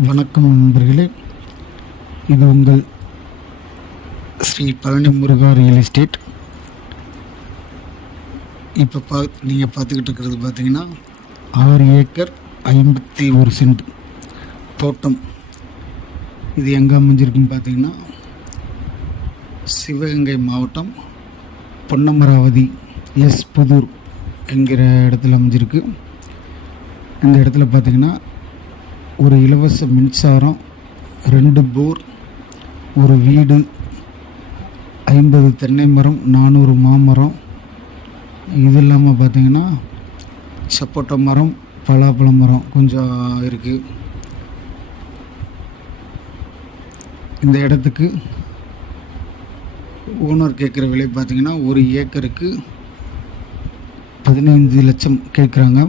வணக்கம் நண்பர்களே, இது உங்கள் ஸ்ரீ பழனி முருகா ரியல் எஸ்டேட். இப்போ நீங்கள் பார்த்துக்கிட்டு இருக்கிறது பார்த்தீங்கன்னா 6 ஏக்கர் 51 சென்ட் தோட்டம். இது எங்கே அமைஞ்சிருக்குன்னு பார்த்தீங்கன்னா சிவகங்கை மாவட்டம் பொன்னமராவதி புதூர் என்கிற இடத்துல அமைஞ்சிருக்கு. இந்த இடத்துல பார்த்திங்கன்னா ஒரு இலவச மின்சாரம், 2 போர், ஒரு வீடு, 50 தென்னை மரம், 400 மாமரம், இது இல்லாமல் பார்த்திங்கன்னா சப்போட்டா மரம், பலாப்பழ மரம் கொஞ்சம் இருக்குது. இந்த இடத்துக்கு ஓனர் கேட்குற விலை பார்த்திங்கன்னா 1 ஏக்கருக்கு 15 லட்சம் கேட்குறாங்க.